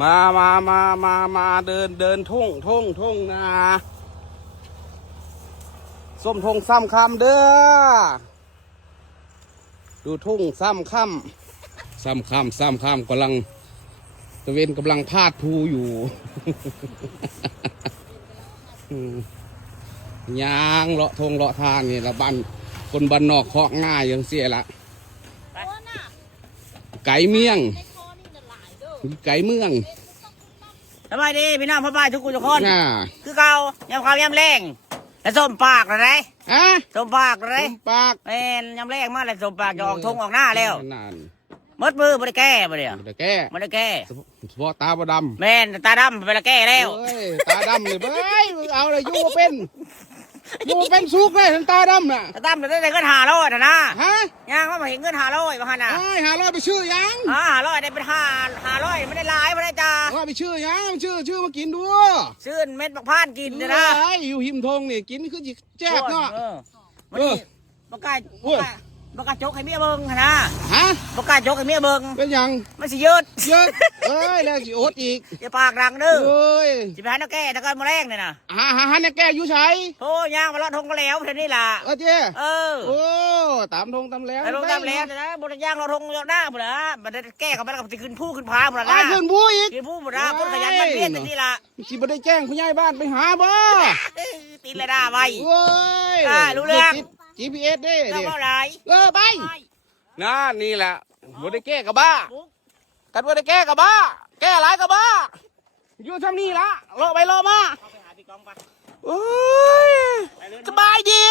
มาเดินทุ่งนาส้มทงซ้ำคำเด้อดูทุ่งซ้ำคำกำลังตะเวนกำลังพาดภูอยู่ ยางเลาะทงเลาะทางนี่ละบ้านคนบ้านนอกเคาะง่ายยังเสียละไก่เมียงสบายดีพี่น้องพ่อบ้านทุกคนทุกคนคือเก่ายำข้าวยำแรงแล้วส้มปากอะไรส้มปากอะไรแม่นยำแรงมากเลยส้มปากจะออกทงออกหน้าแล้วมัดมือไม่ได้แก้มาเดียวไม่ได้แก้เฉพาะตาบดำแม่นตาดำไปละแก้แล้วตาดำเลยเบ้ยเอาเลยยุ่งเป็นซุกเลยตาดำน่ะตาดำจะได้เงิน500นะยังว่ามาเห็นเงิน500มาขนาด500ไปชื่อยัง500ได้เป็น500ไม่ได้ลายไม่ได้จ้าไปชื่อยังชื่อมากินดูชื่อเม็ดบักพานกินนะอยู่หิมทงนี่กินคือแจ๊บเนาะบักกาจกให้เมียเบิ้งนะบักกาจกให้เมียเบิ้งเป็นยังมันสิยืดแล้วสิอดอีกอย่าปากดังเด้อสิไปหาน้าแก่ตะกันมาแรงเลยนะหาน้าแก่อยู่ใช้โธ่ย่างมาเลาะทงก็แล้วเท่านี้ล่ะเจ๊โอ้ตามทงตามแล้วแต่นะบนย่างเราทงหน้าหมดละมันได้แก้เขาไปแล้วก็จะขึ้นผู้ขึ้นพาหมดละขึ้นผู้อีกขึ้นผู้หมดละคนขยันมันเพี้ยนนี่ล่ะสิบ่ได้แจ้งผู้ใหญ่บ้านไปหาบ่ตีเลยด่าไว้รู้เรื่อง GPS ดิอะไรไปนี่แหละบ่ได้แก้กับบ้ากันบ่ได้แก้กับบ้าแก้หลายกับบ้าอยู่ทำนี่ละรอไปรอมาโอ้ยสบายดี